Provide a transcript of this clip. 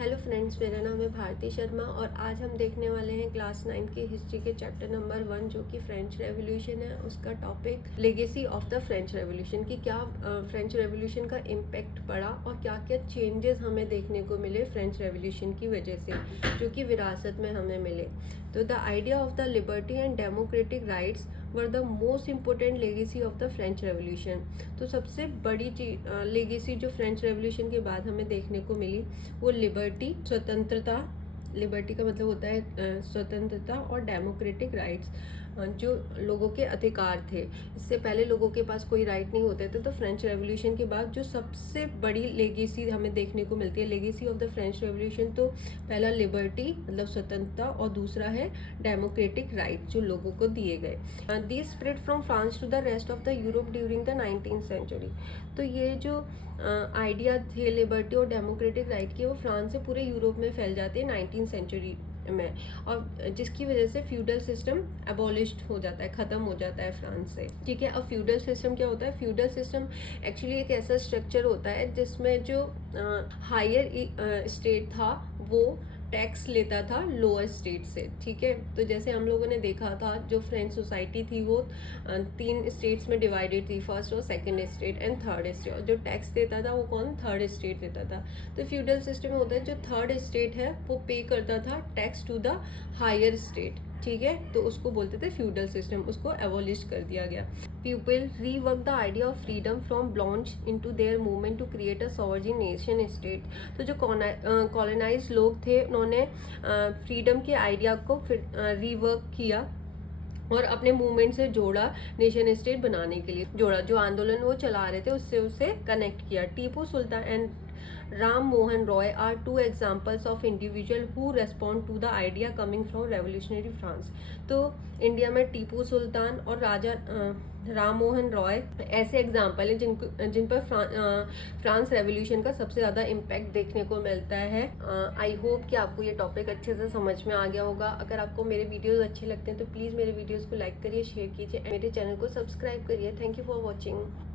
Hello friends, मेरा नाम है भारती शर्मा और आज हम देखने वाले हैं क्लास 9 के हिस्ट्री के चैप्टर नंबर 1 जो कि फ्रेंच रेवोल्यूशन है। उसका topic legacy of the French revolution की क्या फ्रेंच रेवोल्यूशन का इम्पैक्ट पड़ा और क्या क्या चेंजेस हमें देखने को मिले फ्रेंच रेवोल्यूशन की वजह से, जो कि विरासत में हमें मिले। तो the idea of the liberty and democratic rights were the most important legacy of the French revolution. तो सबसे बड़ी लेगेसी जो फ्रेंच रेवोल्यूशन के बाद हमें देखने को मिली वो लिबर्टी, स्वतंत्रता। लिबर्टी का मतलब होता है स्वतंत्रता, और डेमोक्रेटिक राइट्स, जो लोगों के अधिकार थे। इससे पहले लोगों के पास कोई राइट नहीं होते थे। तो फ्रेंच रेवोल्यूशन के बाद जो सबसे बड़ी लेगेसी हमें देखने को मिलती है, legacy of the French revolution, तो पहला लिबर्टी मतलब स्वतंत्रता और दूसरा है डेमोक्रेटिक राइट जो लोगों को दिए गए। This spread from France to the rest of the Europe during the 19th century. तो ये जो आइडिया थे लिबर्टी और डेमोक्रेटिक राइट के, वो फ्रांस से पूरे यूरोप में फैल जाते हैं 19th सेंचुरी में, और जिसकी वजह से फ्यूडल सिस्टम एबॉलिश्ड हो जाता है, ख़त्म हो जाता है फ्रांस से। ठीक है, अब फ्यूडल सिस्टम क्या होता है? फ्यूडल सिस्टम एक्चुअली एक ऐसा स्ट्रक्चर होता है जिसमें जो हायर स्टेट था वो टैक्स लेता था लोअर स्टेट से। ठीक है, तो जैसे हम लोगों ने देखा था जो फ्रेंच सोसाइटी थी वो 3 स्टेट्स में डिवाइडेड थी, फर्स्ट और second state and third state, और जो टैक्स देता था वो कौन? थर्ड स्टेट देता था। तो फ्यूडल सिस्टम में होता है जो थर्ड स्टेट है वो पे करता था tax to the higher state. ठीक है, तो उसको बोलते थे फ्यूडल सिस्टम, उसको एबॉलिश कर दिया गया। People rework the idea of freedom from blanch into their movement to create a sovereign nation state. तो जो कॉलोनाइज लोग थे उन्होंने फ्रीडम के आइडिया को फिर रीवर्क किया और अपने मूवमेंट से जोड़ा, नेशन स्टेट बनाने के लिए जोड़ा। जो आंदोलन वो चला रहे थे उससे उसे कनेक्ट किया। Tipu Sultan and Ram Mohan Roy are 2 examples of individual who respond to the idea coming from revolutionary France. तो इंडिया में टीपू सुल्तान और राजा राम मोहन रॉय ऐसे एग्जाम्पल हैं जिन पर फ्रांस रेवोल्यूशन का सबसे ज़्यादा इम्पैक्ट देखने को मिलता है। आई होप कि आपको ये टॉपिक अच्छे से समझ में आ गया होगा। अगर आपको मेरे वीडियोस अच्छे लगते हैं तो प्लीज़ मेरे वीडियोस को लाइक करिए, शेयर कीजिए, मेरे चैनल को सब्सक्राइब करिए। Thank you for watching.